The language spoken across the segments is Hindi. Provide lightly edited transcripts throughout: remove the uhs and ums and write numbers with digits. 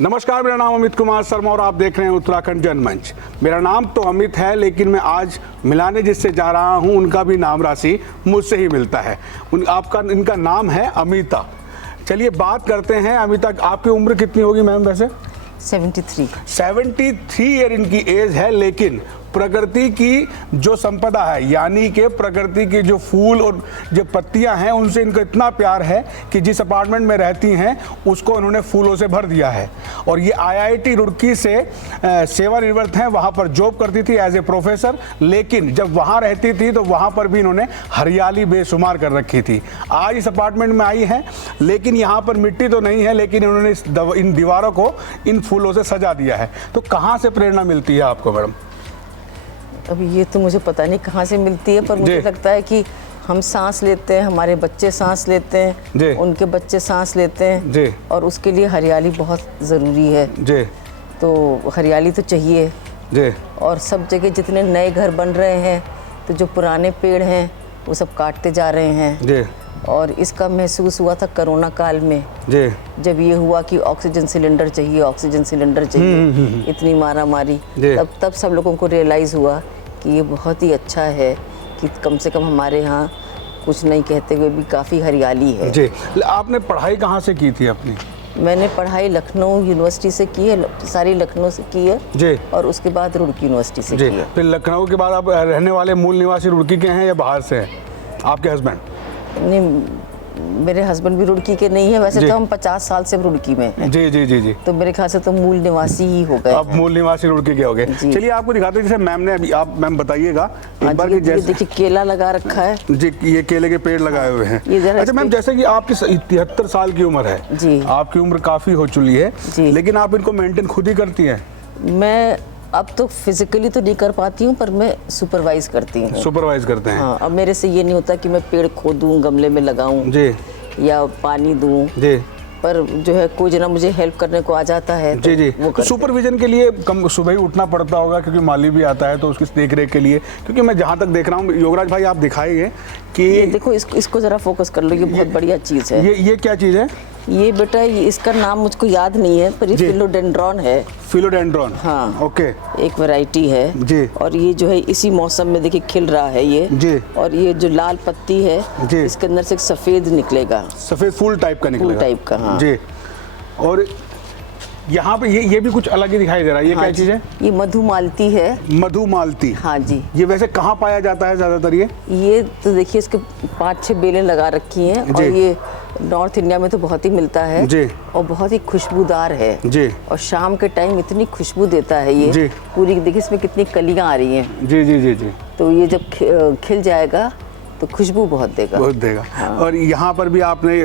नमस्कार, मेरा नाम अमित कुमार शर्मा और आप देख रहे हैं उत्तराखंड जनमंच। मेरा नाम तो अमित है, लेकिन मैं आज मिलाने जिससे जा रहा हूं उनका भी नाम राशि मुझसे ही मिलता है। इनका नाम है अमिता। चलिए बात करते हैं। अमिता, आपकी उम्र कितनी होगी मैम? वैसे 73 ईयर इनकी एज है, लेकिन प्रकृति की जो संपदा है, यानी कि प्रकृति की जो फूल और जो पत्तियां हैं, उनसे इनको इतना प्यार है कि जिस अपार्टमेंट में रहती हैं उसको उन्होंने फूलों से भर दिया है। और ये IIT रुड़की से सेवानिवृत्त हैं, वहाँ पर जॉब करती थी एज ए प्रोफेसर, लेकिन जब वहाँ रहती थी तो वहाँ पर भी इन्होंने हरियाली बेशुमार कर रखी थी। आज इस अपार्टमेंट में आई हैं, लेकिन यहाँ पर मिट्टी तो नहीं है, लेकिन इन्होंने इन दीवारों को इन फूलों से सजा दिया है। तो कहाँ से प्रेरणा मिलती है आपको मैडम? अभी ये तो मुझे पता नहीं कहाँ से मिलती है, पर मुझे लगता है कि हम सांस लेते हैं, हमारे बच्चे सांस लेते हैं, उनके बच्चे सांस लेते हैं, और उसके लिए हरियाली बहुत ज़रूरी है। तो हरियाली तो चाहिए। और सब जगह जितने नए घर बन रहे हैं, तो जो पुराने पेड़ हैं वो सब काटते जा रहे हैं। और इसका महसूस हुआ था कोरोना काल में, जब ये हुआ कि ऑक्सीजन सिलेंडर चाहिए, ऑक्सीजन सिलेंडर चाहिए, इतनी मारा मारी, तब सब लोगों को रियलाइज़ हुआ कि ये बहुत ही अच्छा है कि कम से कम हमारे यहाँ कुछ नहीं कहते हुए भी काफ़ी हरियाली है। जी, आपने पढ़ाई कहाँ से की थी अपनी? मैंने पढ़ाई लखनऊ यूनिवर्सिटी से की है, सारी लखनऊ से की है जी, और उसके बाद रुड़की यूनिवर्सिटी से की है। फिर लखनऊ के बाद आप रहने वाले मूल निवासी रुड़की के हैं या बाहर से हैं आपके हस्बैंड? नहीं, मेरे हस्बैंड भी रुड़की के नहीं है। वैसे तो हम 50 साल से रुड़की में हैं। जी। तो मेरे ख्याल से तो मूल निवासी ही हो गए। अब मूल निवासी रुड़की के हो गए। चलिए आपको दिखाते हैं, जैसे मैम ने अभी, आप मैम बताइएगा एक बार कि जैसे देखिए केला लगा रखा है जी, ये केले के पेड़ लगाए हुए हैं। अच्छा मैम, जैसे कि आपकी 73 साल की उम्र है जी, आपकी उम्र काफ़ी हो चुकी है, लेकिन आप इनको मेंटेन खुद ही करती हैं? मैं अब तो फिजिकली तो नहीं कर पाती हूँ, पर मैं सुपरवाइज करती हूँ। सुपरवाइज करते हैं? हाँ। अब मेरे से ये नहीं होता कि मैं पेड़ खोदूँ, गमले में लगाऊँ जी, या पानी दूँ जी, पर जो है कोई जना मुझे हेल्प करने को आ जाता है तो जी। तो सुपरविजन के लिए कम सुबह ही उठना पड़ता होगा, क्योंकि माली भी आता है तो उसकी देख रेख के लिए। क्योंकि मैं जहाँ तक देख रहा हूँ, योगराज भाई आप दिखाइए कि ये देखो, इसको जरा फोकस कर लो, ये बहुत बढ़िया चीज़ है। ये क्या चीज़ है? ये बेटा, इसका नाम मुझको याद नहीं है, पर ये फिलोडेंड्रॉन है। फिलोडेंड्रॉन, हाँ ओके, एक वैरायटी है जी। और ये जो है इसी मौसम में देखिए खिल रहा है ये जी। और ये जो लाल पत्ती है जी, इसके अंदर से एक सफ़ेद निकलेगा, सफ़ेद फूल टाइप का निकलेगा, फूल टाइप का। हाँ जी। और यहाँ पे ये भी कुछ अलग ही दिखाई दे रहा है। ये क्या चीज़ है? ये मधुमालती है। मधुमालती, हाँ जी। ये वैसे कहाँ पाया जाता है ज़्यादातर? ये तो देखिए इसके 5-6 बेलें लगा रखी हैं, और ये नॉर्थ इंडिया में तो बहुत ही मिलता है जी, और बहुत ही खुशबूदार है जी। और शाम के टाइम इतनी खुशबू देता है ये जी। पूरी देखिए इसमें कितनी कलियाँ आ रही हैं जी। तो ये जब खिल जाएगा तो खुशबू बहुत देगा। हाँ। और यहाँ पर भी आपने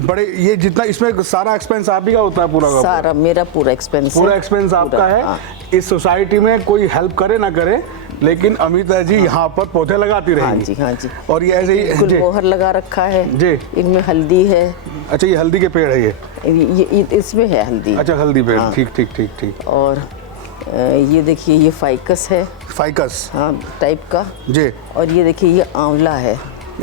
बड़े, ये जितना इसमें सारा एक्सपेंस आप ही का होता है? पूरा सारा मेरा पूरा एक्सपेंस आपका है। हाँ। इस सोसाइटी में कोई हेल्प करे ना करे, लेकिन अमिता जी यहाँ पर पौधे लगाती रहेंगी। हाँ जी। और ये ऐसे ही गुलमोहर लगा रखा है जी, इनमें हल्दी है। अच्छा, ये हल्दी के पेड़ है? ये इसमें है हल्दी। अच्छा, हल्दी पेड़। ठीक। और ये देखिए, ये फाइकस है। फाइकस, हाँ, टाइप का जी। और ये देखिए, ये आंवला है।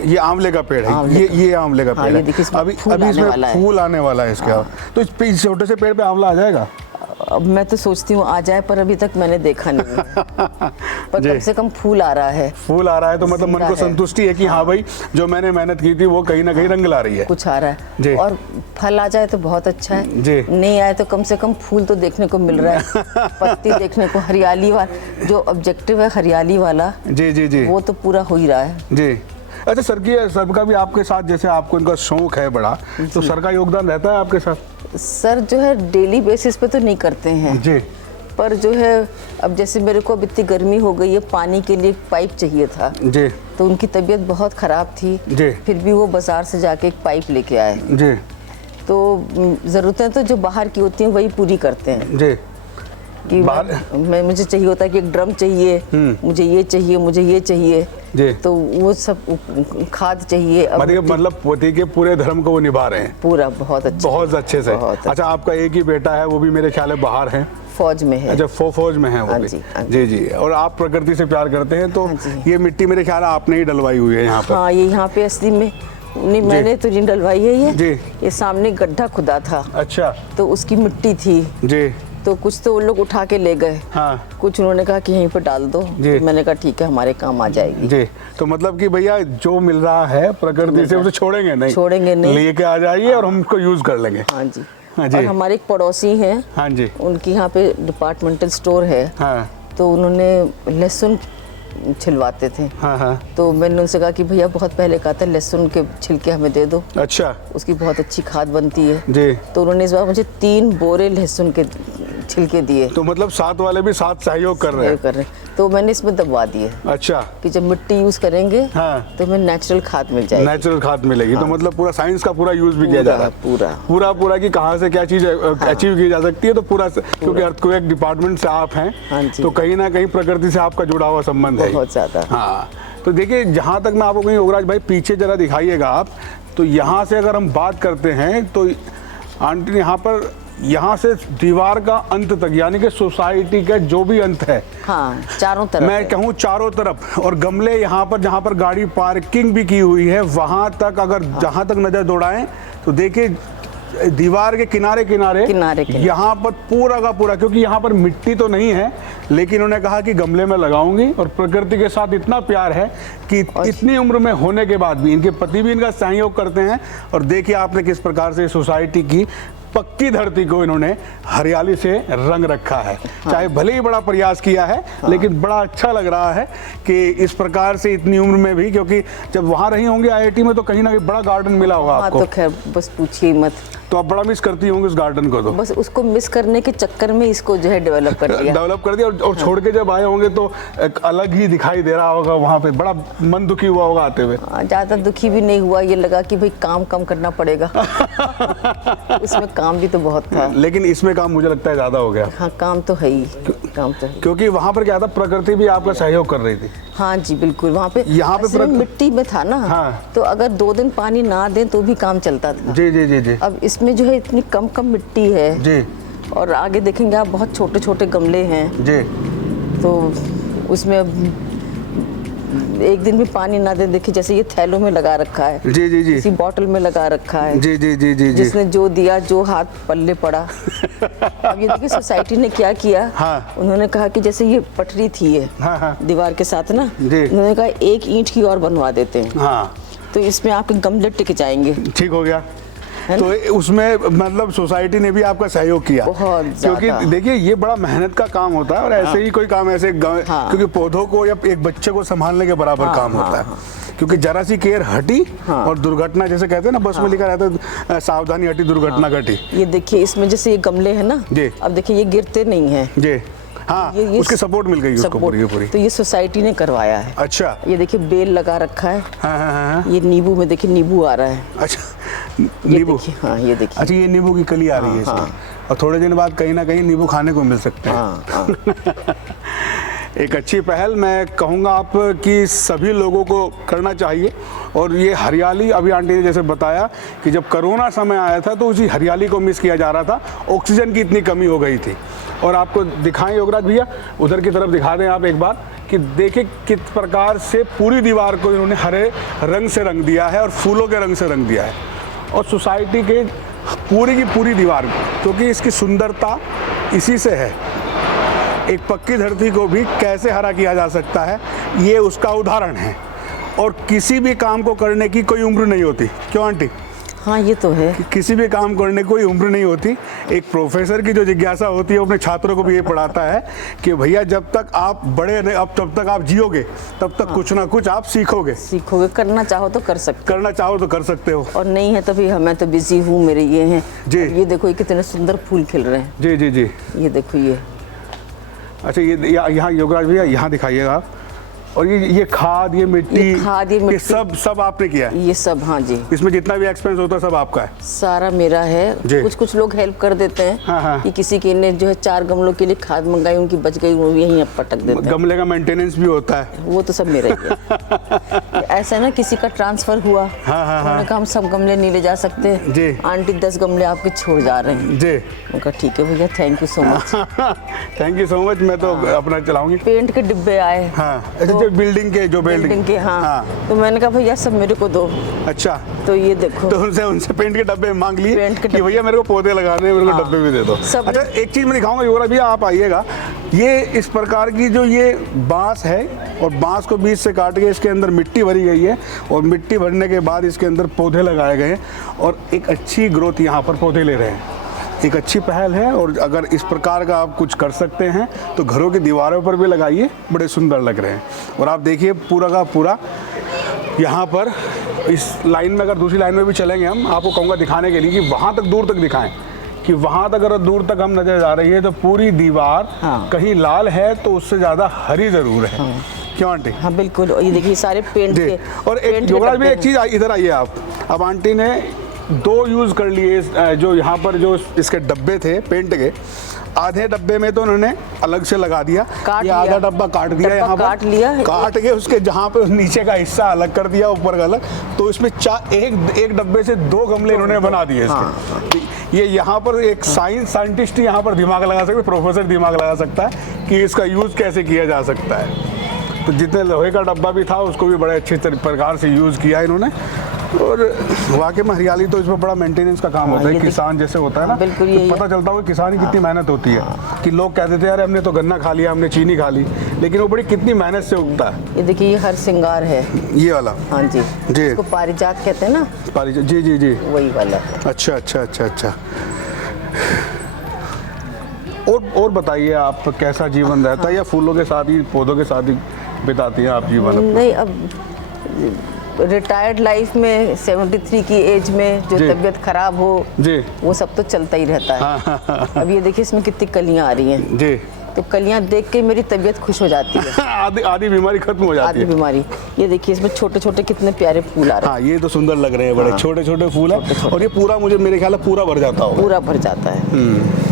ये आंवले का पेड़ है। ये आंवले का पेड़ है। अभी इसमें फूल आने वाला है इसका। तो इस छोटे से पेड़ पे आंवला आ जाएगा? अब मैं तो सोचती हूँ आ जाए, पर अभी तक मैंने देखा नहीं है। पर कम से कम फूल आ रहा है। तो मतलब मन को संतुष्टि है कि हाँ भाई, जो मैंने मेहनत की थी वो कहीं ना कहीं रंग ला रही है, कुछ आ रहा है। और फल आ जाए तो बहुत अच्छा है जी। नहीं आए तो कम से कम फूल तो देखने को मिल रहा है, पत्ती देखने को, हरियाली वाला जो ऑब्जेक्टिव है, हरियाली वाला जी, वो तो पूरा हो ही रहा है जी। अच्छा, सर का भी आपके साथ, जैसे आपको इनका शौक है बड़ा, तो सर का योगदान रहता है आपके साथ? सर जो है डेली बेसिस पे तो नहीं करते हैं जी, पर जो है अब जैसे मेरे को अब इतनी गर्मी हो गई है, पानी के लिए पाइप चाहिए था जी, तो उनकी तबीयत बहुत ख़राब थी जी, फिर भी वो बाज़ार से जाके एक पाइप लेके आए जी। तो ज़रूरतें तो जो बाहर की होती हैं वही पूरी करते हैं जी। कि मुझे चाहिए होता है कि एक ड्रम चाहिए, मुझे ये चाहिए जी, तो वो सब खाद चाहिए। मतलब पति के पूरे धर्म को वो निभा रहे हैं पूरा बहुत अच्छे से। अच्छा, आपका एक ही बेटा है, वो भी मेरे ख्याल है बाहर है, फौज में है। अच्छा, फौज में है वो भी जी। और आप प्रकृति से प्यार करते हैं, तो ये मिट्टी मेरे ख्याल आपने ही डलवाई हुई है यहाँ पर? हाँ, ये यहाँ पे असली में नहीं, मैंने तो नहीं डलवाई है जी। ये सामने गड्ढा खुदा था। अच्छा। तो उसकी मिट्टी थी जी। तो कुछ तो वो लोग उठा के ले गए। हाँ। कुछ उन्होंने कहा कि यहीं पर डाल दो। तो मैंने कहा ठीक है, हमारे काम आ जाएगी। जी। तो मतलब कि भैया जो मिल रहा है प्रकृति से उसे छोड़ेंगे नहीं, लेके आ जाइए और हम उसको यूज कर लेंगे। हाँ जी। हाँ जी। और हमारे एक पड़ोसी हैं। हाँ जी। उनकी यहाँ पे डिपार्टमेंटल स्टोर है। हाँ। तो उन्होंने लहसुन छिलवाते थे। हाँ हाँ। तो मैंने उनसे कहा कि भैया बहुत पहले कहा था लहसुन के छिलके हमें दे दो। अच्छा। उसकी बहुत अच्छी खाद बनती है जी। तो उन्होंने इस बार मुझे 3 बोरे लहसुन के छिलके दिए। तो मतलब साथ वाले भी साथ सहयोग कर रहे हैं। तो मैंने इसमें दबवा दिए। अच्छा। कि जब मिट्टी यूज करेंगे हाँ। तो हमें नेचुरल खाद मिल जाएगी। नेचुरल खाद मिलेगी। हाँ। तो मतलब पूरा साइंस का पूरा यूज भी किया जा रहा है। पूरा कि कहाँ से क्या चीज अचीव की जा सकती है। तो पूरा क्योंकि अर्थक्वेक डिपार्टमेंट से आप हैं। हाँ तो कहीं ना कहीं प्रकृति से आपका जुड़ा हुआ संबंध है बहुत ज्यादा। हाँ। तो देखिए जहाँ तक मैं आपको कहीं योगराज भाई पीछे जरा दिखाइएगा आप। तो यहाँ से अगर हम बात करते हैं तो आंटी यहाँ से दीवार का अंत तक यानी कि सोसाइटी का जो भी अंत है। हाँ, चारों तरफ मैं कहूँ चारों तरफ। और गमले यहाँ पर जहाँ पर गाड़ी पार्किंग भी की हुई है वहाँ तक अगर जहाँ तक नजर दौड़ाएं तो देखिए दीवार के किनारे यहाँ पर पूरा का पूरा, क्योंकि यहाँ पर मिट्टी तो नहीं है लेकिन उन्होंने कहा कि गमले में लगाऊंगी। और प्रकृति के साथ इतना प्यार है कि इतनी उम्र में होने के बाद भी इनके पति भी इनका सहयोग करते हैं। और देखिए आपने किस प्रकार से सोसाइटी की पक्की धरती को इन्होंने हरियाली से रंग रखा है। चाहे भले ही बड़ा प्रयास किया है लेकिन बड़ा अच्छा लग रहा है कि इस प्रकार से इतनी उम्र में भी, क्योंकि जब वहाँ रही होंगी IIT में तो कहीं ना कहीं बड़ा गार्डन मिला होगा आपको। तो खैर बस पूछिए मत। तो आप बड़ा मिस करती होंगी उस गार्डन को। तो बस उसको मिस करने के चक्कर में इसको जो है डेवलप कर दिया। और छोड़ के जब आए होंगे तो एक अलग ही दिखाई दे रहा होगा वहाँ पे। बड़ा मन दुखी हुआ होगा आते हुए। ज्यादा दुखी भी नहीं हुआ, ये लगा कि भाई काम कम करना पड़ेगा। उसमें काम भी तो बहुत था लेकिन इसमें काम मुझे लगता है ज्यादा हो गया। हाँ, काम तो है ही, काम तो है। क्योंकि वहाँ पर क्या था, प्रकृति भी आपका सहयोग कर रही थी। हाँ जी बिल्कुल। वहाँ पे मिट्टी में था ना। हाँ। तो अगर 2 दिन पानी ना दें तो भी काम चलता था। जी जी जी जी। अब इसमें जो है इतनी कम मिट्टी है जी। और आगे देखेंगे आप बहुत छोटे छोटे गमले हैं जी। तो उसमें एक दिन भी पानी ना दे, देखिए जैसे ये थैलों में लगा रखा है। जी जी जी। किसी बॉटल में लगा रखा है। जी जी जी जी। जिसने जो दिया, जो हाथ पल्ले पड़ा। अब ये देखिए सोसाइटी ने क्या किया। हाँ। उन्होंने कहा कि जैसे ये पटरी थी है। हाँ हाँ। दीवार के साथ ना। जी। उन्होंने कहा 1 ईंट की और बनवा देते हैं। हाँ। तो इसमें आपके गमले टिक जाएंगे। ठीक हो गया। तो उसमें मतलब सोसाइटी ने भी आपका सहयोग किया। क्योंकि देखिए ये बड़ा मेहनत का काम होता है और ऐसे ही कोई काम ऐसे क्योंकि पौधों को या एक बच्चे को संभालने के बराबर काम होता है। क्योंकि जरा सी केयर हटी और दुर्घटना, जैसे कहते हैं ना बस में लिखा रहता है सावधानी हटी दुर्घटना घटी। ये देखिए इसमें जैसे ये गमले है ना जी, अब देखिए ये गिरते नहीं है जी। हाँ, ये उसकी सपोर्ट मिल गई उसको पूरी। तो ये सोसाइटी ने करवाया है। अच्छा। ये देखिए बेल लगा रखा है। हाँ हाँ हाँ। ये नींबू में देखिए नींबू आ रहा है। अच्छा, नींबू। हाँ ये देखिए। अच्छा, ये नींबू की कली आ रही है इसमें। और थोड़े दिन बाद कहीं ना कहीं नींबू खाने को मिल सकते हैं। हाँ। एक अच्छी पहल मैं कहूँगा आप कि सभी लोगों को करना चाहिए। और ये हरियाली, अभी आंटी ने जैसे बताया कि जब कोरोना समय आया था तो उसी हरियाली को मिस किया जा रहा था, ऑक्सीजन की इतनी कमी हो गई थी। और आपको दिखाएं योगराज भैया, उधर की तरफ दिखा दें आप एक बार कि देखिए किस प्रकार से पूरी दीवार को इन्होंने हरे रंग से रंग दिया है और फूलों के रंग से रंग दिया है। और सोसाइटी के पूरी की पूरी दीवार, क्योंकि इसकी सुंदरता इसी से है। एक पक्की धरती को भी कैसे हरा किया जा सकता है, ये उसका उदाहरण है। और किसी भी काम को करने की कोई उम्र नहीं होती, क्यों आंटी? हाँ ये तो है। किसी भी काम करने की कोई उम्र नहीं होती। एक प्रोफेसर की जो जिज्ञासा होती है वो अपने छात्रों को भी ये पढ़ाता है कि भैया जब तक आप बड़े नहीं, अब तब तक आप जियोगे तब तक कुछ ना कुछ आप सीखोगे। करना चाहो तो कर सकते हो। और नहीं है तभी मैं तो बिजी हूँ, मेरे ये हैं जी। ये देखो ये कितने सुंदर फूल खिल रहे हैं। जी जी जी। ये देखो ये। अच्छा, ये यहाँ योगराज भैया यहाँ दिखाइएगा आप। और ये खाद, ये मिट्टी सब आपने किया है? ये सब, हाँ जी। इसमें जितना भी एक्सपेंस होता है सब आपका है? सारा मेरा है। कुछ लोग हेल्प कर देते हैं। हाँ। कि किसी के ने जो है 4 गमलों के लिए खाद मंगाई, उनकी बच गई, वो यहीं अब पटक देते हैं। गमले का मेंटेनेंस भी होता है? वो तो सब मेरा ही है। ऐसा ना किसी का ट्रांसफर हुआ, उन्होंने कहा हम सब गमले नहीं ले जा सकते जी, आंटी 10 गमले आपके छोड़ जा रहे हैं जी। उनका ठीक है भैया, thank you so much. Thank you so much. मैं तो अपना चलाऊंगी। पेंट के डिब्बे आए। हाँ। नीचे बिल्डिंग के जो बिल्डिंग के, हाँ। तो मैंने कहा भैया सब मेरे को दो। अच्छा, तो ये देखो, तो उनसे पेंट के डब्बे मांग लिए कि भैया मेरे को पौधे लगाने हैं, मेरे को डब्बे भी दे दो। अच्छा, एक चीज मैं दिखाऊंगा युवराज भैया, आप आइएगा। ये इस प्रकार की जो ये बांस है, और बांस को बीच से काट के इसके अंदर मिट्टी भरी गई है, और मिट्टी भरने के बाद इसके अंदर पौधे लगाए गए हैं, और एक अच्छी ग्रोथ यहाँ पर पौधे ले रहे हैं। एक अच्छी पहल है, और अगर इस प्रकार का आप कुछ कर सकते हैं तो घरों की दीवारों पर भी लगाइए, बड़े सुंदर लग रहे हैं। और आप देखिए पूरा का पूरा यहाँ पर इस लाइन में, अगर दूसरी लाइन में भी चलेंगे हम, आपको कहूँगा दिखाने के लिए कि वहाँ तक दूर तक दिखाएं, कि वहाँ तक अगर दूर तक हम नजर आ रही है तो पूरी दीवार कहीं लाल है तो उससे ज़्यादा हरी ज़रूर है। क्यों आंटी? हाँ बिल्कुल, ये देखिए सारे पेंट के। और एक युवराज भी एक चीज़, इधर आइए आप। अब आंटी ने दो यूज़ कर लिए, जो यहाँ पर जो इसके डब्बे थे पेंट के, आधे डब्बे में तो उन्होंने अलग से लगा दिया, ये आधा डब्बा काट दिया, यहाँ पर काट के उसके जहाँ पे नीचे का हिस्सा अलग कर दिया, ऊपर का अलग। तो इसमें एक डब्बे से 2 गमले इन्होंने बना दिए इसके। ये यहाँ पर एक साइंटिस्ट यहाँ पर दिमाग लगा सकते, प्रोफेसर दिमाग लगा सकता है कि इसका यूज़ कैसे किया जा सकता है। तो जितने लोहे का डब्बा भी था उसको भी बड़े अच्छे प्रकार से यूज़ किया इन्होंने। और वाकई में हरियाली तो इसमें बड़ा मेंटेनेंस का काम होता है, किसान जैसे होता है ना, तो पता चलता है कि किसान की कितनी मेहनत होती है। कि लोग कहते थे यार हमने तो गन्ना खा लिया, हमने चीनी खा ली, लेकिन वो बड़ी कितनी मेहनत से उगता है। ये देखिए, ये हर श्रृंगार है, ये वाला। हाँ जी जी, इसको पारिजात कहते हैं ना। पारिजात, जी जी जी, वही वाला। अच्छा अच्छा अच्छा अच्छा। और बताइए आप, कैसा जीवन रहता है, या फूलों के साथ ही, पौधों के साथ ही बिताती हैं आप जीवन? नहीं, अब रिटायर्ड लाइफ में 73 की एज में जो तबीयत खराब हो जी, वो सब तो चलता ही रहता है। अब ये देखिए इसमें कितनी कलियां आ रही हैं जी, तो कलियां देख के मेरी तबीयत खुश हो जाती है। आधी बीमारी खत्म हो जाती है। आधी बीमारी। ये देखिए इसमें छोटे छोटे कितने प्यारे फूल आ रहे हैं। हाँ, ये तो सुंदर लग रहे हैं, बड़े छोटे छोटे फूल हैं, और ये पूरा, मुझे मेरे ख्याल है पूरा भर जाता होगा। पूरा भर जाता है,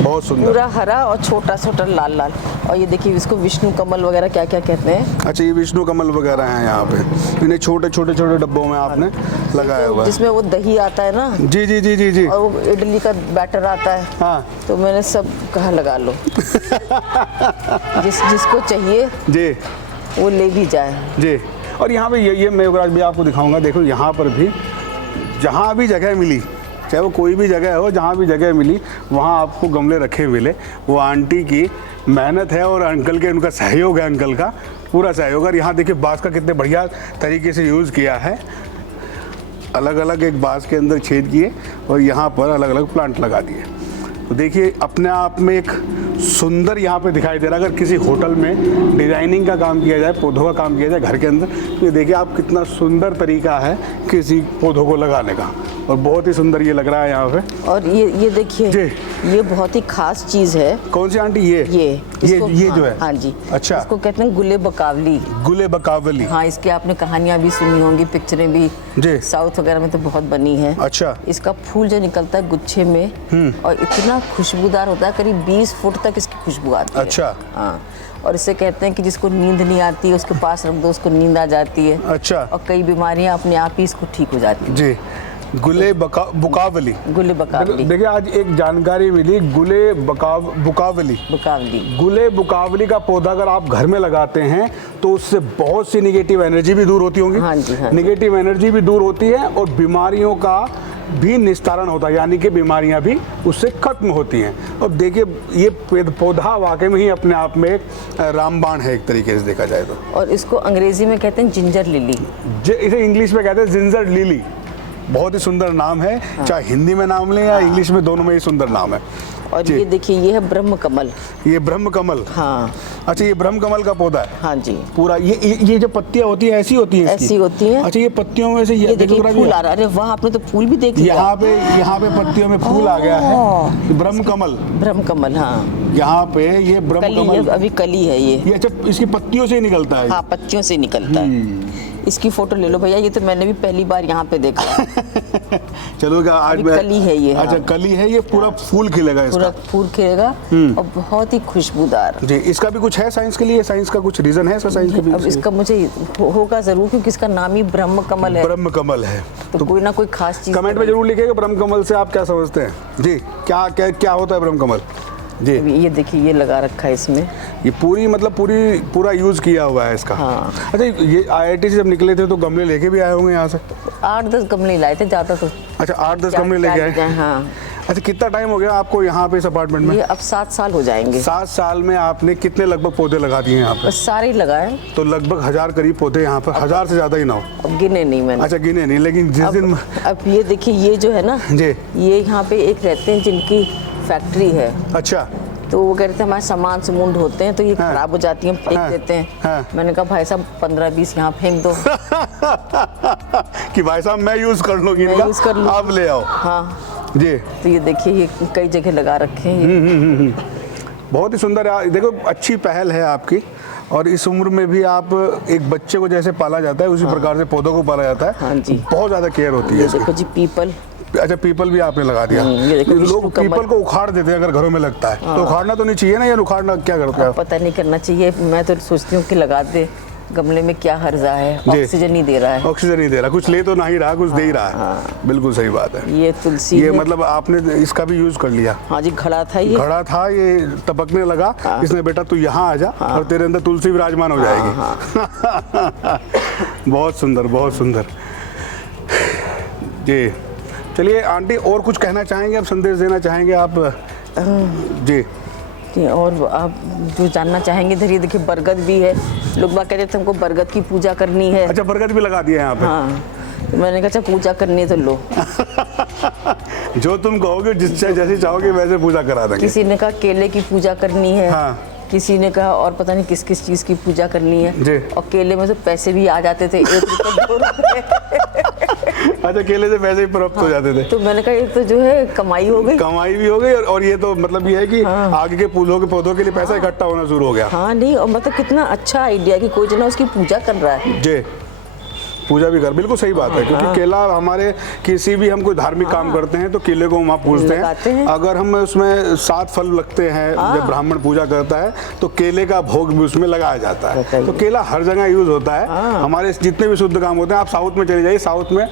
बहुत सुंदर, पूरा हरा और छोटा छोटा लाल लाल। और ये देखिए इसको विष्णु कमल वगैरह क्या क्या कहते हैं। अच्छा, ये विष्णु कमल वगैरह हैं यहाँ पे, इन्हें छोटे छोटे छोटे डब्बों में आपने लगाया हुआ है, जिसमें वो दही आता है ना। जी जी जी जी जी, और वो इडली का बैटर आता है। हाँ, तो मैंने सब कहा लगा लो। जिसको चाहिए जी वो ले भी जाए जी। और यहाँ पे ये मैं युवराज भी आपको दिखाऊंगा, देखो यहाँ पर भी जहाँ भी जगह मिली, चाहे वो कोई भी जगह हो, जहाँ भी जगह मिली वहाँ आपको गमले रखे मिले। वो आंटी की मेहनत है, और अंकल के, उनका सहयोग है, अंकल का पूरा सहयोग। और यहाँ देखिए बांस का कितने बढ़िया तरीके से यूज़ किया है, अलग अलग एक बांस के अंदर छेद किए और यहाँ पर अलग अलग प्लांट लगा दिए। तो देखिए अपने आप में एक सुंदर यहाँ पे दिखाई दे रहा है। अगर किसी होटल में डिज़ाइनिंग का काम किया जाए, पौधों का काम किया जाए घर के अंदर, तो ये देखिए आप कितना सुंदर तरीका है किसी पौधों को लगाने का, और बहुत ही सुंदर ये लग रहा है यहाँ पे। और ये देखिए, ये बहुत ही खास चीज़ है। कौन सी आंटी? ये जो है। हाँ जी, अच्छा, इसको कहते हैं गुले बकावली। गुले बकावली, हाँ, इसकी आपने कहानियाँ भी सुनी होंगी, पिक्चरें भी जी साउथ वगैरह में तो बहुत बनी है। अच्छा, इसका फूल जो निकलता है गुच्छे में, और इतना खुशबूदार होता है, करीब 20 फुट तक इसकी खुशबू आती है। अच्छा, हाँ, और इसे कहते हैं कि जिसको नींद नहीं आती उसके पास रख दो, उसको नींद आ जाती है। अच्छा, और कई बीमारियां अपने आप ही इसको ठीक हो जाती है जी। गुले बुकावली, गुले बकावली। देखिए आज एक जानकारी मिली, गुले बुकावली, गुले बुकावली का पौधा अगर आप घर में लगाते हैं तो उससे बहुत सी निगेटिव एनर्जी भी दूर होती होंगी। हाँ जी, हाँ। निगेटिव एनर्जी भी दूर होती है, और बीमारियों का भी निस्तारण होता है, यानी कि बीमारियां भी उससे खत्म होती हैं। और देखिए ये पौधा वाकई में ही अपने आप में एक रामबाण है, एक तरीके से देखा जाए तो। और इसको अंग्रेजी में कहते हैं जिंजर लिली, इसे इंग्लिश में कहते हैं जिंजर लिली। बहुत ही सुंदर नाम है। हाँ। चाहे हिंदी में नाम लें या इंग्लिश में, दोनों में ही सुंदर नाम है। और ये देखिए, ये है ब्रह्म कमल। ये ब्रह्म कमल, हाँ। अच्छा, ये ब्रह्म कमल का पौधा है। हाँ जी, पूरा ये जो पत्तियां होती है ऐसी होती हैं? ऐसी होती हैं। अच्छा, ये पत्तियों में से ये देखिए फूल आ रहा है। अरे वाह, आपने तो फूल भी देख लिया। यहाँ पे पत्तियों में फूल आ गया है। ब्रह्म कमल, हाँ। यहाँ पे ये ब्रह्म कमल अभी कली है ये। अच्छा, इसकी पत्तियों से निकलता है? हाँ, पत्तियों से निकलता है। इसकी फोटो ले लो भैया, ये तो मैंने भी पहली बार यहाँ पे देखा। चलो, आज कली है ये। अच्छा, कली है ये, पूरा फूल खिलेगा इसका? पूरा फूल खिलेगा, और बहुत ही खुशबूदार जी। इसका भी कुछ है साइंस के लिए? साइंस का कुछ रीजन है इसका साइंस के? अब इसका मुझे होगा जरूर, क्योंकि इसका नाम ही ब्रह्म कमल है। ब्रह्म कमल है तो कोई ना कोई खास चीज कमेंट में जरूर लिखिएगा। ब्रह्म कमल से आप क्या समझते हैं जी? क्या होता है ब्रह्म कमल जी? ये देखिए, ये लगा रखा है इसमें। ये पूरी मतलब पूरा यूज किया हुआ है इसका। हाँ। अच्छा, ये IIT से जब निकले थे तो गमले लेके भी आए होंगे यहाँ से? 8-10 गमले लाए थे ज़्यादा तो। अच्छा, 8-10 गमले लेके आए। हाँ। अच्छा, कितना टाइम हो गया आपको यहाँ पे इस अपार्टमेंट में? ये अब 7 साल हो जाएंगे। 7 साल में आपने कितने लगभग पौधे लगा दिए यहाँ पे? बस सारे ही लगाए। तो लगभग 1000 करीब पौधे यहाँ पर, 1000 से ज्यादा ही ना हो। अब गिने नहीं मैंने। अच्छा, गिने नहीं, लेकिन जिस दिन अब ये देखिए, ये जो है ना जी, ये यहाँ पे एक रहते हैं जिनकी फैक्ट्री है। अच्छा, तो वो कहते हैं हमारे सामान समून ढोते हैं तो ये हाँ, खराब हो जाती हैं, फेंक हाँ, देते हैं। हाँ। मैंने कहा भाई साहब 15-20 यहाँ फेंक दो। कि भाई साहब मैं यूज कर लूंगी, मैं यूज कर लूंगी। आप ले आओ। हाँ जी, तो ये देखिए, ये कई जगह लगा रखे हैं ये। बहुत ही सुंदर है। देखो, अच्छी पहल है आपकी। और इस उम्र में भी आप एक बच्चे को जैसे पाला जाता है उसी प्रकार से पौधों को पाला जाता है। हाँ जी। बहुत ज्यादा केयर होती है ये इसकी। देखो जी, पीपल। अच्छा, पीपल भी आपने लगा दिया। ये देखो, लोग पीपल को उखाड़ देते हैं अगर घरों में लगता है। तो उखाड़ना तो नहीं चाहिए ना, या उखाड़ना क्या करते हैं? पता नहीं करना चाहिए। मैं तो सोचती हूँ कि लगा दे, गमले में क्या हर्जा है, ऑक्सीजन नहीं दे रहा है। ऑक्सीजन नहीं दे रहा, कुछ ले तो नहीं रहा, कुछ दे ही रहा है। बिल्कुल सही बात है। ये तुलसी ये है। मतलब आपने इसका भी यूज कर लिया? हाँ जी, घड़ा था ये। घड़ा था, ये टपकने लगा। इसने बेटा तू यहाँ आ जा और तेरे अंदर तुलसी विराजमान हो जाएगी। बहुत सुंदर, बहुत सुंदर जी। चलिए आंटी, और कुछ कहना चाहेंगे आप, संदेश देना चाहेंगे आप? जी। और आप जो जानना चाहेंगे, इधर ये देखिए बरगद भी है। लोग बात कहते थे हमको बरगद की पूजा करनी है। अच्छा, बरगद भी लगा दिया है यहाँ पे? हाँ, तो मैंने कहा अच्छा पूजा करनी है तो लो। जो तुम कहोगे, जैसे चाहोगे वैसे पूजा करा देंगे। किसी ने कहा केले की पूजा करनी है। हाँ। किसी ने कहा और पता नहीं किस किस चीज़ की पूजा करनी है जी। और केले में तो पैसे भी आ जाते थे, 1 रुपये 2 रुपये। अच्छा, केले से पैसे ही प्राप्त हो जाते थे। तो मैंने कहा ये तो जो है कमाई हो गई। कमाई भी हो गई, और ये तो मतलब ये है कि आगे के फूलों के पौधों के लिए पैसा इकट्ठा होना शुरू हो गया। हाँ नहीं, और मतलब कितना अच्छा आइडिया कि कोई जना उसकी पूजा कर रहा है। जी, पूजा भी कर, बिल्कुल सही बात है। क्योंकि केला हमारे किसी भी हम कोई धार्मिक काम करते हैं तो केले को वहाँ पूजते हैं। अगर हम उसमें 7 फल लगते हैं, जब ब्राह्मण पूजा करता है तो केले का भोग भी उसमें लगाया जाता है। तो केला हर जगह यूज होता है। हमारे जितने भी शुद्ध काम होते हैं, आप साउथ में चले जाइए, साउथ में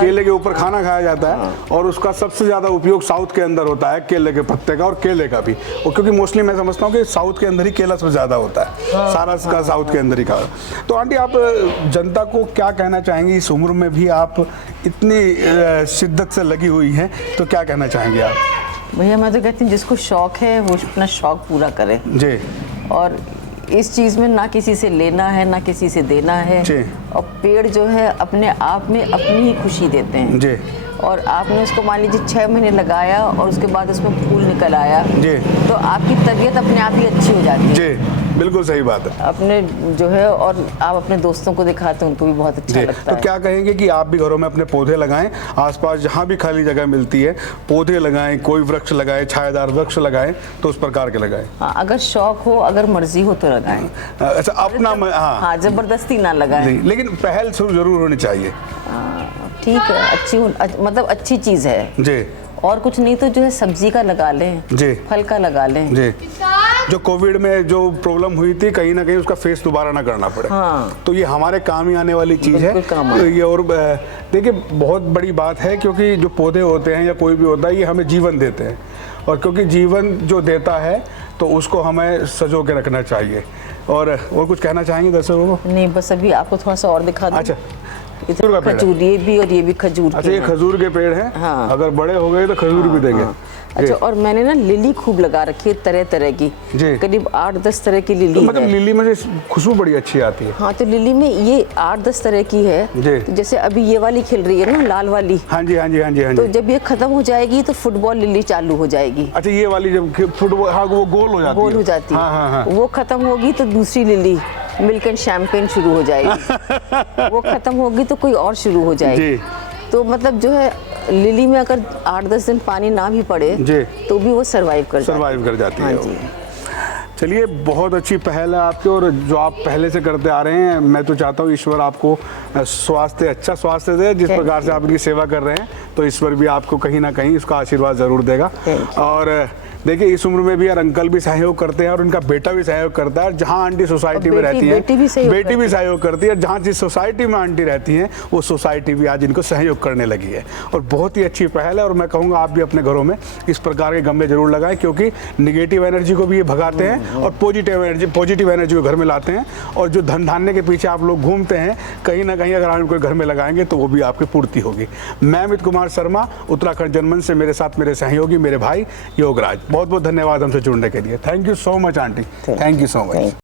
केले के ऊपर खाना खाया जाता है और उसका सबसे ज्यादा उपयोग साउथ के अंदर होता है, केले के पत्ते का और केले का भी। और क्योंकि मोस्टली मैं समझता हूँ कि साउथ के अंदर ही केला सबसे ज्यादा होता है। सारा का साउथ के अंदर ही का। तो आंटी, आप जनता को क्या कहना चाहेंगी? इस उम्र में भी आप इतनी शिद्दत से लगी हुई हैं, तो क्या कहना चाहेंगे आप? भैया मैं तो कहती हूँ जिसको शौक है वो अपना शौक पूरा करे जी। और इस चीज़ में ना किसी से लेना है ना किसी से देना है। और पेड़ जो है अपने आप में अपनी ही खुशी देते हैं जी। और आपने उसको मान लीजिए 6 महीने लगाया और उसके बाद उसमें फूल निकल आया जी, तो आपकी तबीयत अपने आप ही अच्छी हो जाती है। जी, बिल्कुल सही बात है। अपने जो है, और आप अपने दोस्तों को दिखाते हैं, उनको भी बहुत अच्छा लगता है। तो क्या कहेंगे कि आप भी घरों में अपने पौधे लगाएं, आसपास जहाँ भी खाली जगह मिलती है पौधे लगाएं, कोई वृक्ष लगाएं, छायादार वृक्ष लगाएं, तो उस प्रकार के लगाएं। हाँ, अगर शौक हो, अगर मर्जी हो तो लगाएं। अच्छा, अपना हाँ, जबरदस्ती ना लगाएं। लेकिन पहल जरूर होनी चाहिए। ठीक है, अच्छी मतलब अच्छी चीज़ है जी। और कुछ नहीं तो जो है सब्जी का लगा लें जी, फल का लगा लें जी। जो कोविड में जो प्रॉब्लम हुई थी, कहीं ना कहीं उसका फेस दोबारा ना करना पड़े। हाँ। तो ये हमारे काम ही आने वाली चीज़ है। तो ये और देखिए बहुत बड़ी बात है, क्योंकि जो पौधे होते हैं या कोई भी होता है, ये हमें जीवन देते हैं। और क्योंकि जीवन जो देता है तो उसको हमें सजो के रखना चाहिए। और कुछ कहना चाहेंगे दर्शकों को? नहीं, बस अभी आपको थोड़ा सा और दिखा दूं। अच्छा, खजूर, ये भी और ये भी खजूर। अच्छा, ये खजूर के पेड़ हैं। हाँ। अगर बड़े हो गए तो खजूर भी देंगे। अच्छा, और मैंने ना लिली खूब लगा रखी है, तरह तरह की, करीब 8-10 तरह की लिली। तो मतलब लिली में खुशबू बड़ी अच्छी आती है। हाँ, तो लिली में ये 8-10 तरह की है। तो जैसे अभी ये वाली खिल रही है ना, लाल वाली। हाँ जी, हाँ जी, हाँ जी, हाँ जी। तो जब ये खत्म हो जाएगी तो फुटबॉल लिली चालू हो जाएगी। अच्छा, ये वाली जब फुटबॉल, हाँ, वो गोल हो जाती है। गोल हो जाती है। हाँ, हाँ, हाँ। वो खत्म होगी तो दूसरी लिली मिल्क एंड शैम्पेन शुरू हो जाएगी। वो खत्म होगी तो कोई और शुरू हो जाएगी। तो मतलब जो है लिली में अगर 8-10 दिन पानी ना भी पड़े तो भी वो सरवाइव कर जाती है। चलिए, बहुत अच्छी पहल है आपकी, और जो आप पहले से करते आ रहे हैं। मैं तो चाहता हूँ ईश्वर आपको अच्छा स्वास्थ्य दे। जिस प्रकार से आप इनकी सेवा कर रहे हैं, तो ईश्वर भी आपको कहीं ना कहीं उसका आशीर्वाद ज़रूर देगा। और देखिए इस उम्र में भी यार अंकल भी सहयोग करते हैं और उनका बेटा भी सहयोग करता है। जहाँ आंटी सोसाइटी में रहती है, बेटी भी सहयोग करती है। जहाँ जिस सोसाइटी में आंटी रहती हैं वो सोसाइटी भी आज इनको सहयोग करने लगी है और बहुत ही अच्छी पहल है। और मैं कहूँगा आप भी अपने घरों में इस प्रकार के गमले जरूर लगाएं, क्योंकि निगेटिव एनर्जी को भी ये भगाते हैं और पॉजिटिव एनर्जी को घर में लाते हैं। और जो धन धान्य के पीछे आप लोग घूमते हैं, कहीं ना कहीं अगर आप इनको घर में लगाएंगे तो वो भी आपकी पूर्ति होगी। मैं अमित कुमार शर्मा, उत्तराखंड जनमंच से मेरे साथ मेरे सहयोगी मेरे भाई योगराज। बहुत बहुत धन्यवाद हमसे जुड़ने के लिए। Thank you so much aunty, thank you so much.